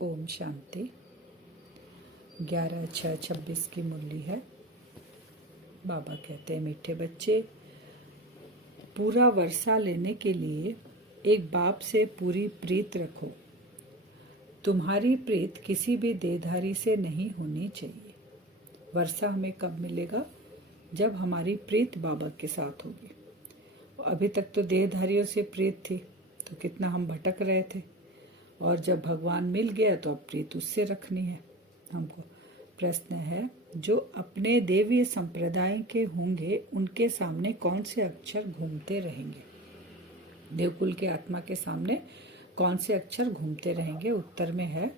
ओम शांति। 11/6/26 की मुरली है। बाबा कहते हैं, मीठे बच्चे, पूरा वर्षा लेने के लिए एक बाप से पूरी प्रीत रखो। तुम्हारी प्रीत किसी भी देहधारी से नहीं होनी चाहिए। वर्षा हमें कब मिलेगा? जब हमारी प्रीत बाबा के साथ होगी। अभी तक तो देहधारियों से प्रीत थी, तो कितना हम भटक रहे थे। और जब भगवान मिल गया तो अब प्रीत उससे रखनी है हमको। प्रश्न है, जो अपने देवीय संप्रदाय के होंगे उनके सामने कौन से अक्षर घूमते रहेंगे? देवकुल के आत्मा के सामने कौन से अक्षर घूमते रहेंगे? उत्तर में है,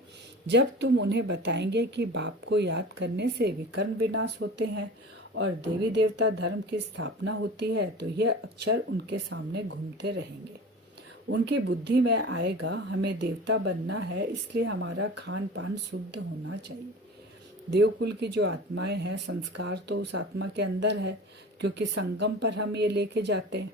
जब तुम उन्हें बताएंगे कि बाप को याद करने से विकर्म विनाश होते हैं और देवी देवता धर्म की स्थापना होती है, तो यह अक्षर उनके सामने घूमते रहेंगे। उनकी बुद्धि में आएगा, हमें देवता बनना है, इसलिए हमारा खान पान शुद्ध होना चाहिए। देवकुल की जो आत्माएं हैं, संस्कार तो उस आत्मा के अंदर है, क्योंकि संगम पर हम ये लेके जाते हैं।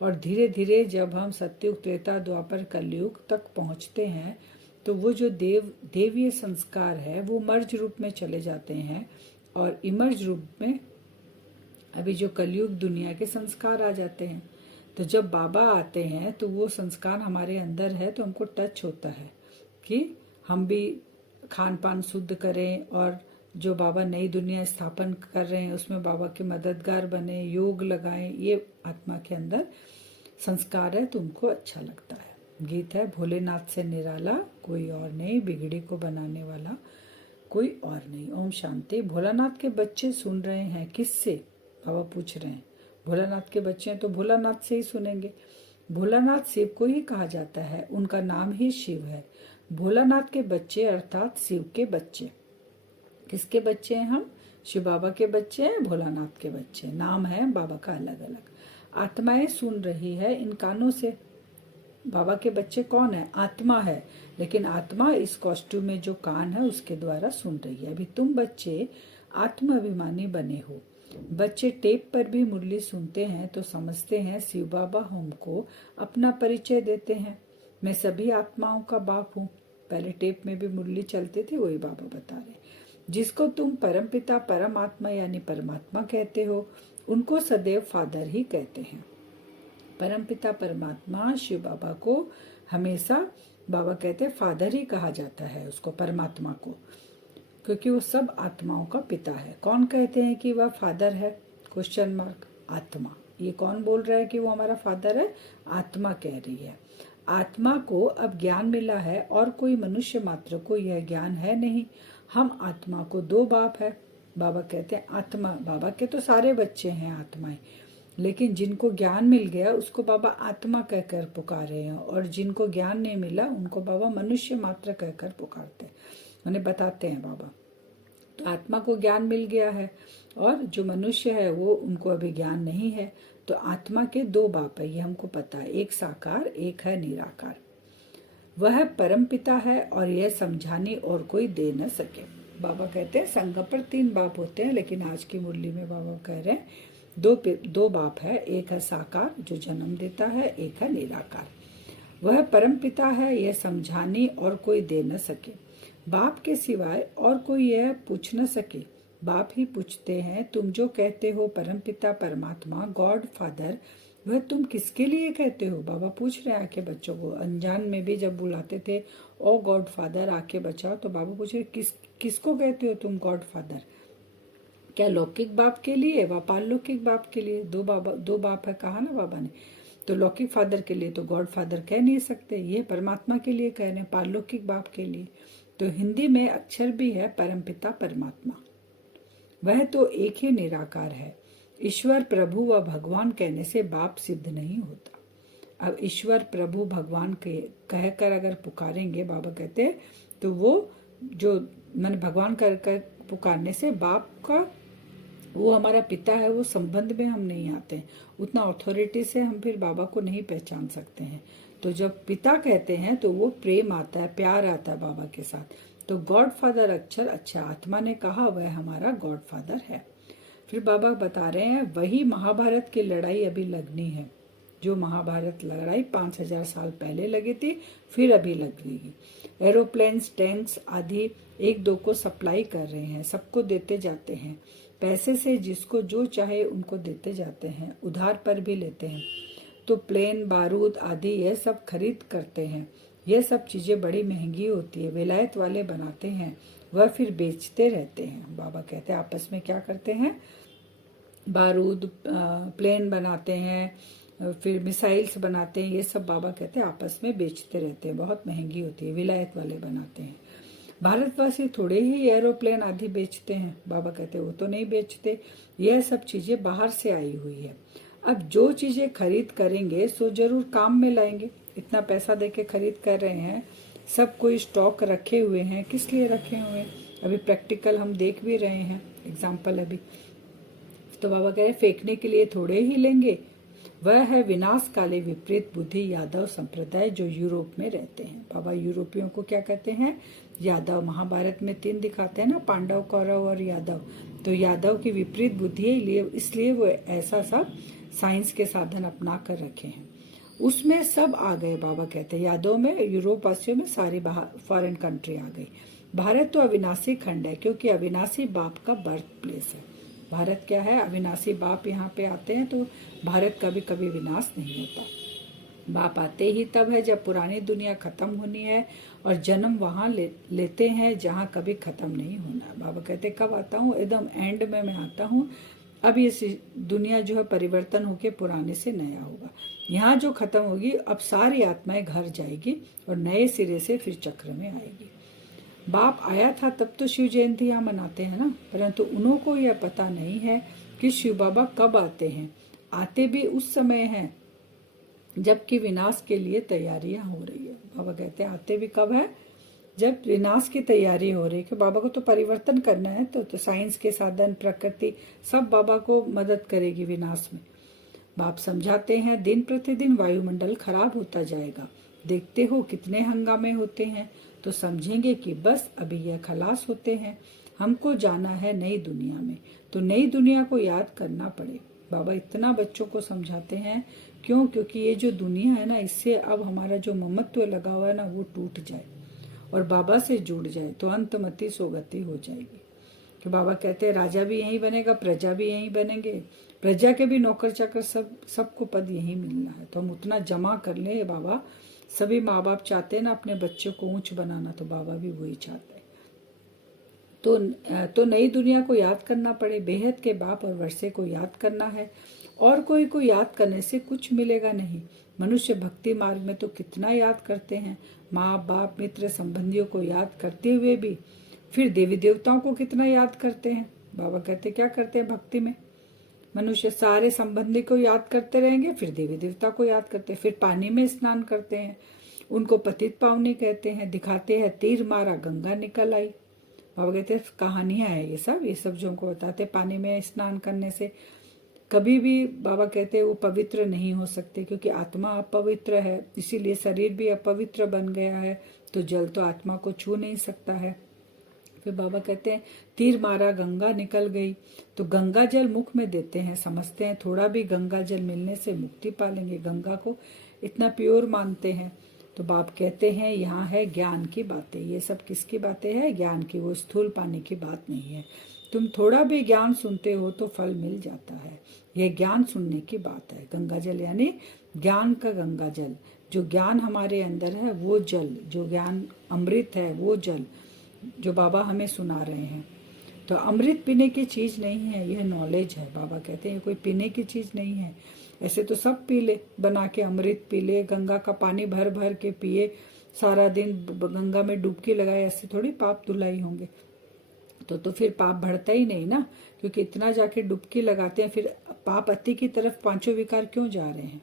और धीरे धीरे जब हम सत्युग, त्रेता, द्वापर, कलयुग तक पहुंचते हैं, तो वो जो देवीय संस्कार है वो मर्ज रूप में चले जाते हैं और इमर्ज रूप में अभी जो कलयुग दुनिया के संस्कार आ जाते हैं। तो जब बाबा आते हैं तो वो संस्कार हमारे अंदर है, तो हमको टच होता है कि हम भी खान पान शुद्ध करें और जो बाबा नई दुनिया स्थापन कर रहे हैं उसमें बाबा के मददगार बने, योग लगाएं। ये आत्मा के अंदर संस्कार है, तो उनको अच्छा लगता है। गीत है, भोलेनाथ से निराला कोई और नहीं, बिगड़ी को बनाने वाला कोई और नहीं। ओम शांति। भोलानाथ के बच्चे सुन रहे हैं किससे? बाबा पूछ रहे हैं। भोलानाथ के बच्चे हैं तो भोलानाथ से ही सुनेंगे। भोलानाथ शिव को ही कहा जाता है, उनका नाम ही शिव है। भोलानाथ के बच्चे अर्थात शिव के बच्चे। किसके बच्चे हैं हम? शिव बाबा के बच्चे हैं, भोलानाथ के बच्चे। नाम है बाबा का अलग अलग। आत्माएं सुन रही है इन कानों से। बाबा के बच्चे कौन है? आत्मा है, लेकिन आत्मा इस कॉस्ट्यूम में जो कान है उसके द्वारा सुन रही है। अभी तुम बच्चे आत्माभिमानी बने हो। बच्चे टेप पर भी मुरली सुनते हैं तो समझते हैं शिव बाबा हमको अपना परिचय देते हैं, मैं सभी आत्माओं का बाप हूँ। पहले टेप में भी मुरली चलते थे, वही बाबा बता रहे। जिसको तुम परमपिता परमात्मा यानी परमात्मा कहते हो, उनको सदैव फादर ही कहते हैं। परमपिता परमात्मा शिव बाबा को हमेशा बाबा कहते हैं फादर ही कहा जाता है उसको, परमात्मा को, क्योंकि वो सब आत्माओं का पिता है। कौन कहते हैं कि वह फादर है? Question mark. आत्मा। ये कौन बोल रहा है कि वो हमारा फादर है? आत्मा कह रही है। आत्मा को अब ज्ञान मिला है और कोई मनुष्य मात्र को यह ज्ञान है नहीं। हम आत्मा को दो बाप है। बाबा कहते हैं आत्मा, बाबा के तो सारे बच्चे हैं आत्माएं, लेकिन जिनको ज्ञान मिल गया उसको बाबा आत्मा कहकर पुकारे हैं, और जिनको ज्ञान नहीं मिला उनको बाबा मनुष्य मात्र कहकर पुकारते हैं, उन्हें बताते हैं बाबा। तो आत्मा को ज्ञान मिल गया है और जो मनुष्य है वो, उनको अभी ज्ञान नहीं है। तो आत्मा के दो बाप है, ये हमको पता है, एक साकार एक है निराकार। वह परम पिता है और यह समझाने और कोई दे न सके। बाबा कहते हैं संघ पर तीन बाप होते हैं, लेकिन आज की मुरली में बाबा कह रहे हैं दो बाप है। एक है साकार जो जन्म देता है, एक है निराकार। वह परम पिता है, यह समझाने और कोई दे न सके। बाप के सिवाय और कोई यह पूछ न सके। बाप ही पूछते हैं, तुम जो कहते हो परमपिता परमात्मा गॉड फादर, वह तुम किसके लिए कहते हो? बाबा पूछ रहे हैं आके बच्चों को। अनजान में भी जब बुलाते थे ओ गॉड फादर आके बचाओ, तो बाबा पूछ रहे किसको कहते हो तुम गॉड फादर? क्या लौकिक बाप के लिए व पारलौकिक बाप के लिए? दो बाप है कहा ना बाबा ने। तो लौकिक फादर के लिए तो गॉड फादर कह नहीं सकते, ये परमात्मा के लिए कह रहे हैं, पारलौकिक बाप के लिए। तो हिंदी में अक्षर भी है परमपिता परमात्मा। वह तो एक ही निराकार है। ईश्वर प्रभु व भगवान कहने से बाप सिद्ध नहीं होता। अब ईश्वर प्रभु भगवान के कहकर अगर पुकारेंगे, बाबा कहते हैं, तो वो जो मन भगवान कर पुकारने से बाप का, वो हमारा पिता है, वो संबंध में हम नहीं आते हैं। उतना अथॉरिटी से हम फिर बाबा को नहीं पहचान सकते हैं। तो जब पिता कहते हैं तो वो प्रेम आता है, प्यार आता है बाबा के साथ। तो गॉड फादर अक्षर अच्छा आत्मा ने कहा, वह हमारा गॉड फादर है। फिर बाबा बता रहे हैं वही महाभारत की लड़ाई अभी लगनी है। जो महाभारत लड़ाई 5000 साल पहले लगी थी, फिर अभी लगेगी। एरोप्लेन्स, टैंक्स आदि एक दो को सप्लाई कर रहे हैं, सबको देते जाते हैं। पैसे से जिसको जो चाहे उनको देते जाते हैं, उधार पर भी लेते हैं। तो प्लेन, बारूद आदि ये सब खरीद करते हैं। ये सब चीजें बड़ी महंगी होती है, विलायत वाले बनाते हैं, वह फिर बेचते रहते हैं। बाबा कहते हैं आपस में क्या करते हैं, बारूद, प्लेन बनाते हैं, फिर मिसाइल्स बनाते हैं, ये सब बाबा कहते हैं आपस में बेचते रहते हैं, बहुत महंगी होती है, विलायत वाले बनाते हैं। भारतवासी थोड़े ही एरोप्लेन आदि बेचते हैं। बाबा कहते हैं वो तो नहीं बेचते, यह सब चीजें बाहर से आई हुई है। अब जो चीजें खरीद करेंगे सो जरूर काम में लाएंगे। इतना पैसा देके खरीद कर रहे हैं, सब कोई स्टॉक रखे हुए हैं, किस लिए रखे हुए हैं? अभी प्रैक्टिकल हम देख भी रहे हैं, एग्जाम्पल अभी। तो बाबा कह रहे फेंकने के लिए थोड़े ही लेंगे। वह है विनाश काले विपरीत बुद्धि यादव संप्रदाय जो यूरोप में रहते हैं। बाबा यूरोपियों को क्या कहते हैं, यादव। महाभारत में 3 दिखाते हैं ना, पांडव, कौरव और यादव। तो यादव की विपरीत बुद्धि है, इसलिए वो ऐसा सब साइंस के साधन अपना कर रखे हैं। उसमें सब आ गए। बाबा कहते हैं यादव में, यूरोप वासियों में सारी फॉरेन कंट्री आ गई। भारत तो अविनाशी खंड है, क्योंकि अविनाशी बाप का बर्थ प्लेस है। भारत क्या है, अविनाशी बाप यहाँ पे आते हैं, तो भारत का भी कभी विनाश नहीं होता। बाप आते ही तब है जब पुरानी दुनिया खत्म होनी है, और जन्म वहाँ लेते हैं जहाँ कभी खत्म नहीं होना। बाबा कहते कब आता हूँ, एकदम एंड में मैं आता हूँ। अब ये दुनिया जो है परिवर्तन होके पुराने से नया होगा। यहाँ जो खत्म होगी, अब सारी आत्माएं घर जाएगी और नए सिरे से फिर चक्र में आएगी। बाप आया था तब तो शिव जयंती यहाँ मनाते हैं ना, परंतु उन्हों को यह पता नहीं है कि शिव बाबा कब आते हैं। आते भी उस समय हैं जबकि विनाश के लिए तैयारियां हो रही है। बाबा कहते हैं आते भी कब है, जब विनाश की तैयारी हो रही है। कि बाबा को तो परिवर्तन करना है, तो साइंस के साधन, प्रकृति सब बाबा को मदद करेगी विनाश में। बाप समझाते हैं दिन प्रतिदिन वायुमंडल खराब होता जाएगा, देखते हो कितने हंगामे होते हैं, तो समझेंगे कि बस अभी यह खलास होते हैं। हमको जाना है नई दुनिया में, तो नई दुनिया को याद करना पड़े। बाबा इतना बच्चों को समझाते हैं, क्यों? क्योंकि ये जो दुनिया है ना, इससे अब हमारा जो ममत्व लगा हुआ है ना, वो टूट जाए और बाबा से जुड़ जाए, तो अंतमति सोगति हो जाएगी। कि बाबा कहते हैं राजा भी यही बनेगा, प्रजा भी यही बनेंगे, प्रजा के भी नौकर चाकर सबको पद यही मिलना है। तो हम उतना जमा कर ले। बाबा सभी माँ बाप चाहते हैं ना अपने बच्चों को ऊंच बनाना, तो बाबा भी वही चाहते हैं। तो नई दुनिया को याद करना पड़े, बेहद के बाप और वर्षे को याद करना है, और कोई को याद करने से कुछ मिलेगा नहीं। मनुष्य भक्ति मार्ग में तो कितना याद करते हैं, माँ बाप, मित्र, संबंधियों को याद करते हुए भी फिर देवी देवताओं को कितना याद करते हैं। बाबा कहते क्या करते हैं भक्ति में, मनुष्य सारे संबंधी को याद करते रहेंगे, फिर देवी देवता को याद करते हैं, फिर पानी में स्नान करते हैं, उनको पतित पावनी कहते हैं, दिखाते हैं तीर मारा गंगा निकल आई। बाबा कहते हैं कहानियां है ये सब जो हमको बताते, पानी में स्नान करने से कभी भी बाबा कहते हैं वो पवित्र नहीं हो सकते, क्योंकि आत्मा अपवित्र है, इसीलिए शरीर भी अपवित्र बन गया है, तो जल तो आत्मा को छू नहीं सकता है। फिर बाबा कहते हैं तीर मारा गंगा निकल गई, तो गंगा जल मुख में देते हैं, समझते हैं थोड़ा भी गंगा जल मिलने से मुक्ति पालेंगे, गंगा को इतना प्योर मानते हैं। तो बाप कहते हैं यहाँ है ज्ञान की बातें। ये सब किसकी बातें हैं? ज्ञान की, वो स्थूल पानी की बात नहीं है। तुम थोड़ा भी ज्ञान सुनते हो तो फल मिल जाता है, यह ज्ञान सुनने की बात है। गंगा जल यानी ज्ञान का गंगा जल, जो ज्ञान हमारे अंदर है वो जल, जो ज्ञान अमृत है वो जल जो बाबा हमें सुना रहे हैं। तो अमृत पीने की चीज नहीं है, यह नॉलेज है। बाबा कहते हैं कोई पीने की चीज नहीं है। ऐसे तो सब पी ले, बना के अमृत पी ले, गंगा का पानी भर भर के पिए, सारा दिन गंगा में डुबकी लगाए, ऐसे थोड़ी पाप धुलाई होंगे। तो फिर पाप बढ़ता ही नहीं ना, क्योंकि इतना जाके डुबकी लगाते हैं, फिर पाप अति की तरफ पांचों विकार क्यों जा रहे हैं?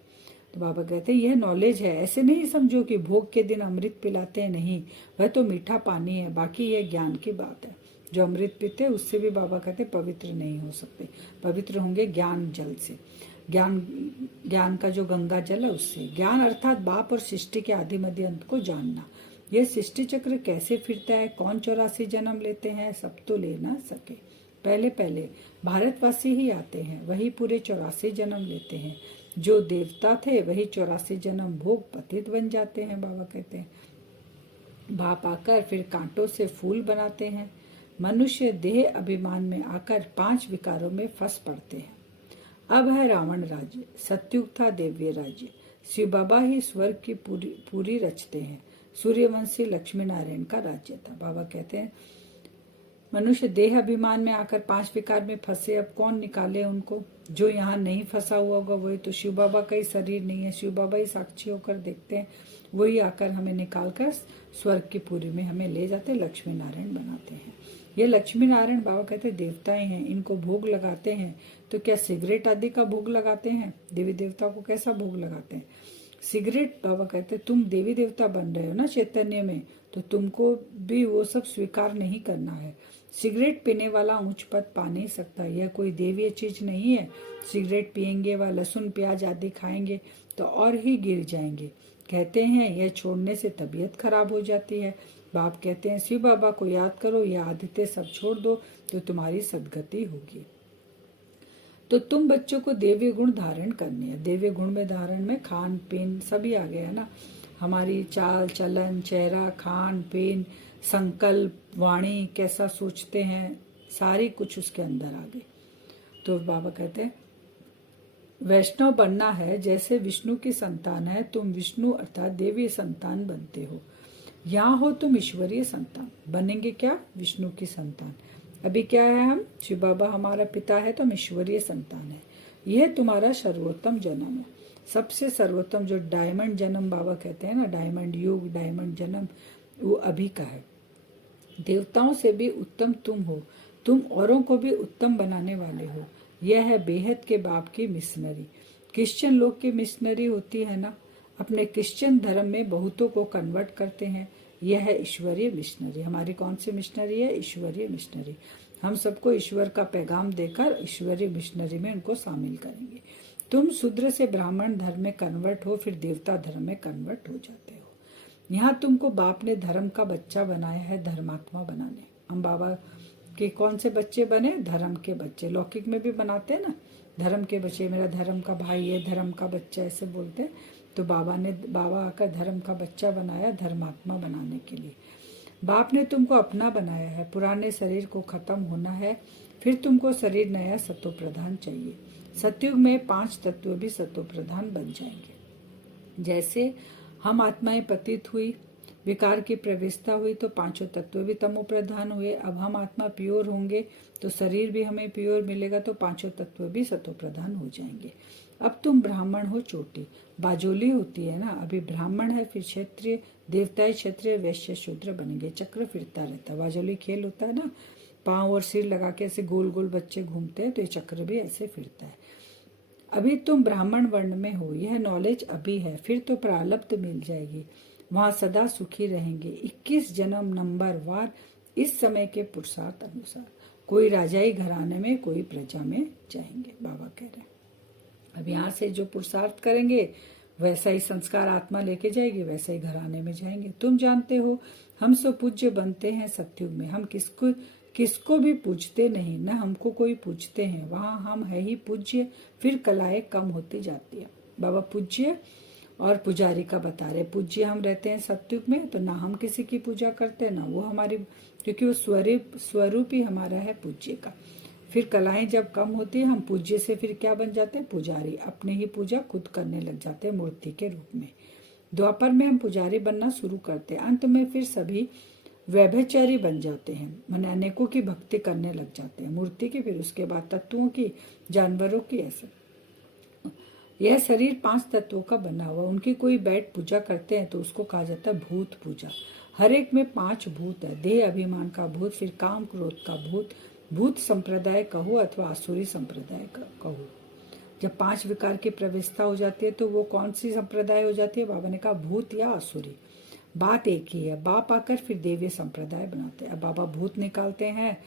तो बाबा कहते हैं यह नॉलेज है। ऐसे नहीं समझो कि भोग के दिन अमृत पिलाते हैं, नहीं, वह तो मीठा पानी है, बाकी यह ज्ञान की बात है। जो अमृत पीते हैं उससे भी बाबा कहते पवित्र नहीं हो सकते, पवित्र होंगे ज्ञान जल से, ज्ञान का जो गंगा जल है उससे। ज्ञान अर्थात बाप और सृष्टि के आदि मध्य अंत को जानना। यह सृष्टि चक्र कैसे फिरता है, कौन 84 जन्म लेते हैं, सब तो ले ना सके। पहले पहले भारतवासी ही आते हैं, वही पूरे 84 जन्म लेते हैं। जो देवता थे वही 84 जन्म भोग पतित बन जाते हैं। बाबा कहते हैं भाप आकर फिर कांटों से फूल बनाते हैं। मनुष्य देह अभिमान में आकर 5 विकारों में फंस पड़ते हैं। अब है रावण राज्य, सतयुग था दिव्य राज्य। शिव बाबा ही स्वर्ग की पूरी रचते हैं। सूर्यवंशी लक्ष्मी नारायण का राज्य था। बाबा कहते हैं मनुष्य देह अभिमान में आकर 5 विकार में फंसे, अब कौन निकाले उनको? जो यहाँ नहीं फंसा हुआ होगा वही तो, शिव बाबा का ही शरीर नहीं है, शिव बाबा ही साक्षी होकर देखते हैं, वही आकर हमें निकालकर स्वर्ग की पुरी में हमें ले जाते, लक्ष्मी नारायण बनाते हैं। ये लक्ष्मी नारायण बाबा कहते देवताएं हैं, इनको भोग लगाते हैं। तो क्या सिगरेट आदि का भोग लगाते हैं? देवी देवता को कैसा भोग लगाते हैं? सिगरेट, बाबा कहते तुम देवी देवता बन रहे हो ना चैतन्य में, तो तुमको भी वो सब स्वीकार नहीं करना है। सिगरेट पीने वाला उच्च पद पा नहीं सकता, यह कोई देवीय चीज नहीं है। सिगरेट पिएंगे व लहसुन प्याज आदि खाएंगे तो और ही गिर जाएंगे। कहते हैं यह छोड़ने से तबीयत खराब हो जाती है। बाप कहते हैं शिव बाबा को याद करो, यह आदतें सब छोड़ दो तो तुम्हारी सदगति होगी। तो तुम बच्चों को देवी गुण धारण करने हैं। देवी गुण में धारण में खान पीन सभी आ गया है ना, हमारी चाल चलन, चेहरा, खान पीन, संकल्प, वाणी, कैसा सोचते हैं, सारी कुछ उसके अंदर आ गई। तो बाबा कहते हैं वैष्णव बनना है, जैसे विष्णु की संतान है तुम विष्णु अर्थात देवी संतान बनते हो। यहाँ हो तुम ईश्वरीय संतान, बनेंगे क्या? विष्णु की संतान। अभी क्या है हम? शिव बाबा हमारा पिता है तो हम ईश्वरीय संतान है। यह तुम्हारा सर्वोत्तम जन्म है, सबसे सर्वोत्तम जो डायमंड जन्म बाबा कहते हैं ना, डायमंड युग, डायमंड जन्म, वो अभी का है। देवताओं से भी उत्तम तुम हो, तुम औरों को भी उत्तम बनाने वाले हो। यह है बेहद के बाप की मिशनरी। क्रिश्चियन लोग की मिशनरी होती है ना, अपने क्रिश्चियन धर्म में बहुतों को कन्वर्ट करते हैं। यह है ईश्वरीय मिशनरी। हमारी कौन सी मिशनरी है? ईश्वरीय मिशनरी। हम सबको ईश्वर का पैगाम देकर ईश्वरीय मिशनरी में उनको शामिल करेंगे। तुम शूद्र से ब्राह्मण धर्म में कन्वर्ट हो, फिर देवता धर्म में कन्वर्ट हो जाते हो। यहाँ तुमको बाप ने धर्म का बच्चा बनाया है, धर्मात्मा बनाने। हम बाबा के कौन से बच्चे बने? धर्म के बच्चे। लौकिक में भी बनाते हैं ना, धर्म के बच्चे, मेरा धर्म का भाई है, धर्म का बच्चा, ऐसे बोलते हैं। तो बाबा आकर धर्म का बच्चा बनाया, धर्मात्मा बनाने के लिए। बाप ने तुमको अपना बनाया है। पुराने शरीर को खत्म होना है, फिर तुमको शरीर नया सत्व प्रधान चाहिए। सतयुग में 5 तत्व भी सत्व प्रधान बन जाएंगे। जैसे हम आत्माएं पतित हुई, विकार की प्रवेशता हुई, तो 5 तत्व भी तमो प्रधान हुए। अब हम आत्मा प्योर होंगे तो शरीर भी हमें प्योर मिलेगा, तो 5 तत्व भी सत्व प्रधान हो जाएंगे। अब तुम ब्राह्मण हो, चोटी बाजोली होती है ना, अभी ब्राह्मण है, फिर क्षत्रिय, देवताई, क्षत्रिय, वैश्य, शूद्र बनेंगे। चक्र फिरता रहता है। बाजोली खेल होता है ना, पांव और सिर लगा के ऐसे गोल गोल बच्चे घूमते हैं, तो ये चक्र भी ऐसे फिरता है। अभी तुम ब्राह्मण वर्ण में हो, यह नॉलेज अभी है, फिर तो प्रारब्ध मिल जाएगी, वहां सदा सुखी रहेंगे। 21 जन्म नंबर वार इस समय के पुरुषार्थ अनुसार, कोई राजाई घराने में, कोई प्रजा में जाएंगे। बाबा कह रहे हैं अब यहाँ से जो पुरुषार्थ करेंगे वैसा ही संस्कार आत्मा लेके जाएगी, वैसा ही घराने में जाएंगे। तुम जानते हो हम सब पूज्य बनते हैं सतयुग में। हम किसको भी पूजते नहीं, न हमको कोई पूजते हैं। वहाँ हम है ही पूज्य, फिर कलाएं कम होती जाती है। बाबा पूज्य और पुजारी का बता रहे। पूज्य हम रहते हैं सतयुग में, तो ना हम किसी की पूजा करते ना वो हमारी, क्योंकि वो स्वरूप ही हमारा है पूज्य का। फिर कलाएं जब कम होती है, हम पूज्य से फिर क्या बन जाते हैं? पुजारी। अपने ही पूजा खुद करने लग जाते हैं मूर्ति के रूप में। द्वापर में हम पुजारी बनना शुरू करते हैं, अंत में फिर सभी वैभचारी बन जाते हैं, माने अनेकों की भक्ति करने लग जाते हैं मूर्ति की, फिर उसके बाद तत्वों की, जानवरों की, ऐसे। यह शरीर 5 तत्वों का बना हुआ, उनकी कोई बैठ पूजा करते हैं तो उसको कहा जाता है भूत पूजा। हर एक में 5 भूत है, देह अभिमान का भूत, फिर काम क्रोध का भूत, भूत संप्रदाय कहो अथवा आसुरी संप्रदाय कहो। जब 5 विकार की प्रवेशता हो जाती है तो वो कौन सी संप्रदाय हो जाती है? बाबा ने कहा भूत या आसुरी। बात एक ही है। बाप आकर फिर देवीय संप्रदाय बनाते हैं। अब बाबा भूत निकालते हैं,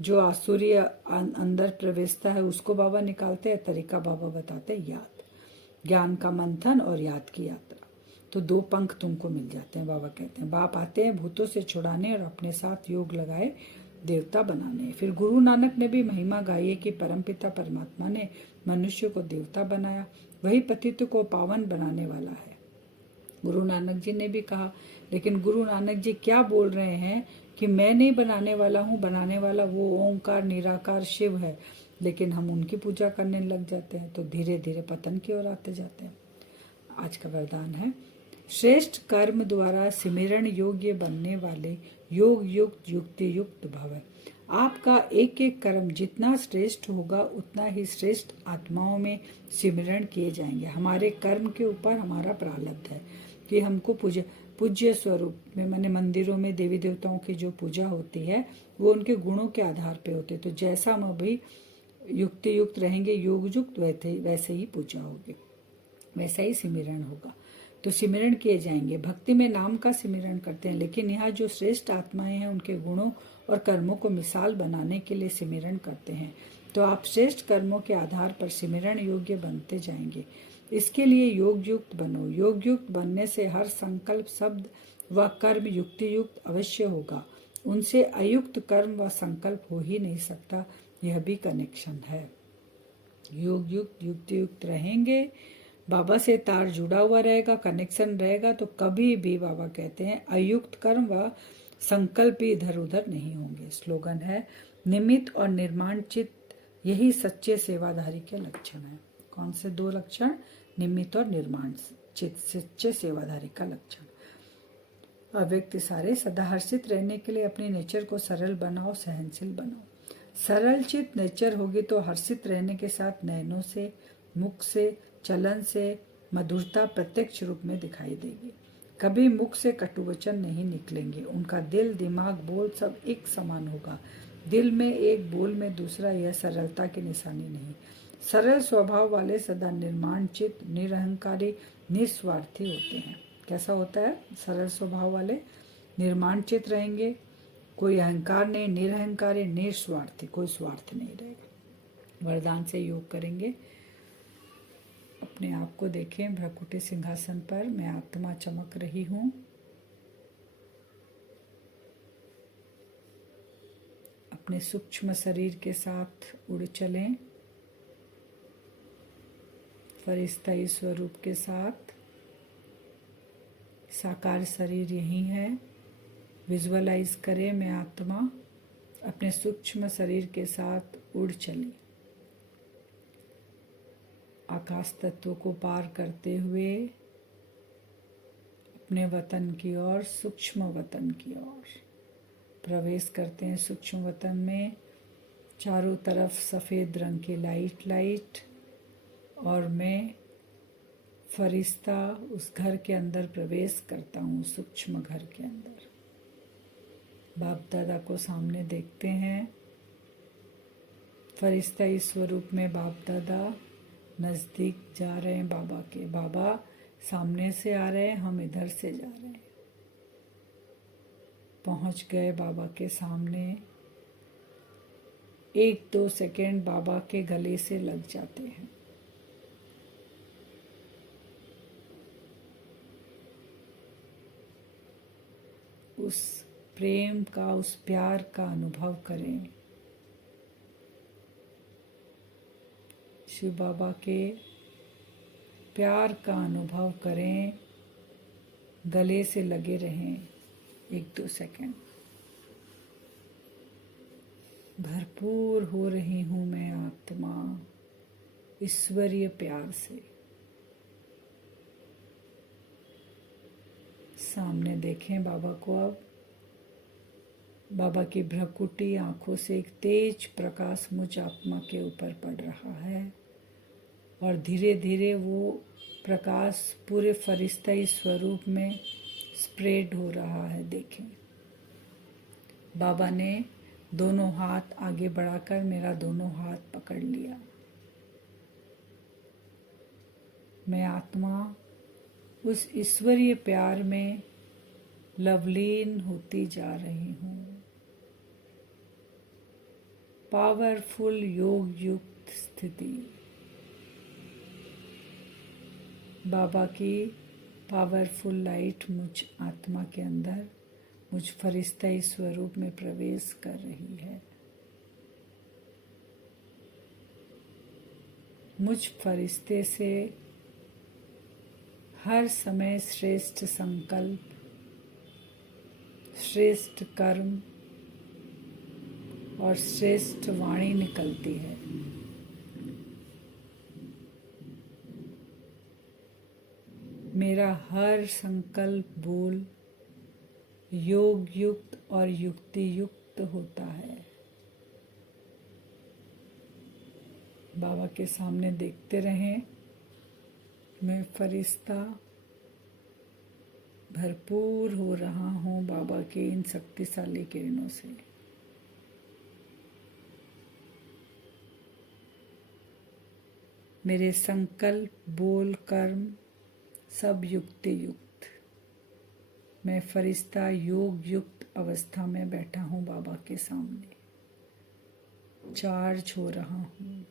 जो आसुरी अंदर प्रवेशता है उसको बाबा निकालते हैं। तरीका बाबा बताते हैं याद, ज्ञान का मंथन और याद की यात्रा। तो 2 पंख तुमको मिल जाते हैं। बाबा कहते हैं बाप आते हैं भूतों से छुड़ाने और अपने साथ योग लगाए देवता बनाने। फिर गुरु नानक ने भी महिमा गाई है कि परमपिता परमात्मा ने मनुष्य को देवता बनाया। वही पतित को पावन बनाने वाला है। गुरु नानक जी ने भी कहा, लेकिन गुरु नानक जी क्या बोल रहे हैं कि मैं नहीं बनाने वाला हूँ, बनाने वाला वो ओंकार निराकार शिव है। लेकिन हम उनकी पूजा करने लग जाते हैं तो धीरे धीरे पतन की ओर आते जाते हैं। आज का वरदान है, श्रेष्ठ कर्म द्वारा सिमरण योग्य बनने वाले योग युक्त युक्ति युक्त भव। आपका एक एक कर्म जितना श्रेष्ठ होगा उतना ही श्रेष्ठ आत्माओं में सिमरण किए जाएंगे। हमारे कर्म के ऊपर हमारा प्रारब्ध है कि हमको पूज्य स्वरूप में, माने मंदिरों में देवी देवताओं की जो पूजा होती है वो उनके गुणों के आधार पे होते। तो जैसा हम अभी युक्ति युक्त रहेंगे, योग युक्त, वैसे ही पूजा होगी, वैसा ही सिमरण होगा। तो सिमरण किए जाएंगे। भक्ति में नाम का सिमरण करते हैं, लेकिन यहाँ जो श्रेष्ठ आत्माएं हैं उनके गुणों और कर्मों को मिसाल बनाने के लिए सिमरण करते हैं। तो आप श्रेष्ठ कर्मों के आधार पर सिमरण योग्य बनते जाएंगे। इसके लिए योग युक्त बनो। योग युक्त बनने से हर संकल्प, शब्द व कर्म युक्ति युक्त अवश्य होगा। उनसे अयुक्त कर्म व संकल्प हो ही नहीं सकता। यह भी कनेक्शन है। योग युक्त युक्ति युक्त रहेंगे, बाबा से तार जुड़ा हुआ रहेगा, कनेक्शन रहेगा, तो कभी भी बाबा कहते हैं अयुक्त कर्म व संकल्प इधर उधर नहीं होंगे। स्लोगन है, निमित्त और निर्माण चित्त यही सच्चे सेवाधारी के लक्षण है। कौन से दो लक्षण? निमित्त और निर्माण चित्त सच्चे सेवाधारी का लक्षण। अव्यक्त सारे सदा हर्षित रहने के लिए अपने नेचर को सरल बनाओ, सहनशील बनाओ। सरल चित्त नेचर होगी तो हर्षित रहने के साथ नयनों से, मुख से, चलन से मधुरता प्रत्यक्ष रूप में दिखाई देगी। कभी मुख से कटुवचन नहीं निकलेंगे। उनका दिल, दिमाग, बोल सब एक समान होगा। दिल में एक, बोल में दूसरा, यह सरलता की निशानी नहीं। सरल स्वभाव वाले सदा निर्माण चित्त, निरहंकारी, निस्वार्थी होते हैं। कैसा होता है? सरल स्वभाव वाले निर्माण चित्त रहेंगे, कोई अहंकार नहीं, निरहंकारी, निस्वार्थी, कोई स्वार्थ नहीं रहेगा। वरदान से योग करेंगे। अपने आप को देखें भ्रकुटी सिंहासन पर। मैं आत्मा चमक रही हूँ। अपने सूक्ष्म शरीर के साथ उड़ चलें, फरिश्ताई स्वरूप के साथ। साकार शरीर यही है। विजुअलाइज करें, मैं आत्मा अपने सूक्ष्म शरीर के साथ उड़ चली, आकाश तत्व को पार करते हुए अपने वतन की ओर, सूक्ष्म वतन की ओर प्रवेश करते हैं। सूक्ष्म वतन में चारों तरफ सफ़ेद रंग की लाइट लाइट, और मैं फरिश्ता उस घर के अंदर प्रवेश करता हूँ, सूक्ष्म घर के अंदर। बाप दादा को सामने देखते हैं। फरिश्ता इस स्वरूप में बाप दादा नज़दीक जा रहे हैं बाबा के। बाबा सामने से आ रहे हैं, हम इधर से जा रहे हैं। पहुंच गए बाबा के सामने। 1-2 सेकेंड बाबा के गले से लग जाते हैं। उस प्रेम का, उस प्यार का अनुभव करें। शिव बाबा के प्यार का अनुभव करें। गले से लगे रहें 1-2 सेकेंड। भरपूर हो रही हूँ मैं आत्मा ईश्वरीय प्यार से। सामने देखें बाबा को। अब बाबा की भ्रकुटी आंखों से एक तेज प्रकाश मुझ आत्मा के ऊपर पड़ रहा है, और धीरे धीरे वो प्रकाश पूरे फरिश्ताई स्वरूप में स्प्रेड हो रहा है। देखें, बाबा ने दोनों हाथ आगे बढ़ाकर मेरा दोनों हाथ पकड़ लिया। मैं आत्मा उस ईश्वरीय प्यार में लवलीन होती जा रही हूँ। पावरफुल योग युक्त स्थिति। बाबा की पावरफुल लाइट मुझ आत्मा के अंदर, मुझ फरिश्ताई स्वरूप में प्रवेश कर रही है। मुझ फरिश्ते से हर समय श्रेष्ठ संकल्प, श्रेष्ठ कर्म और श्रेष्ठ वाणी निकलती है। मेरा हर संकल्प बोल योग युक्त और युक्ति युक्त होता है। बाबा के सामने देखते रहें, मैं फरिश्ता भरपूर हो रहा हूँ बाबा के इन शक्तिशाली किरणों से। मेरे संकल्प बोल कर्म सब युक्ति युक्त। मैं फरिश्ता योग युक्त अवस्था में बैठा हूँ बाबा के सामने, चार्ज हो रहा हूँ।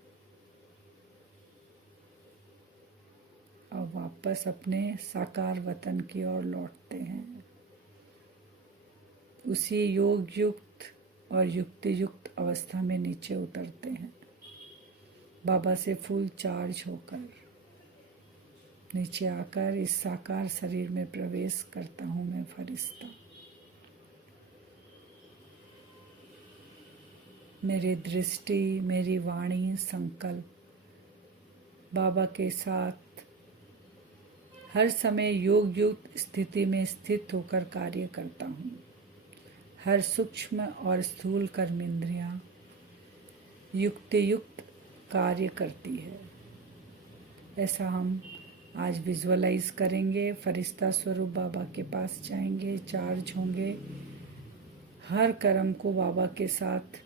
अब वापस अपने साकार वतन की ओर लौटते हैं। उसी योग युक्त और युक्ति युक्त अवस्था में नीचे उतरते हैं। बाबा से फुल चार्ज होकर नीचे आकर इस साकार शरीर में प्रवेश करता हूँ मैं फरिश्ता। मेरी दृष्टि, मेरी वाणी, संकल्प बाबा के साथ हर समय योग युक्त स्थिति में स्थित होकर कार्य करता हूँ। हर सूक्ष्म और स्थूल कर्मेंद्रियां युक्ति युक्त कार्य करती है। ऐसा हम आज विजुअलाइज करेंगे। फरिश्ता स्वरूप बाबा के पास जाएंगे, चार्ज होंगे, हर कर्म को बाबा के साथ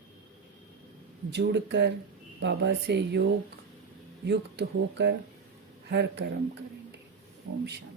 जुड़कर बाबा से योग युक्त होकर हर कर्म करेंगे। ओम शांति।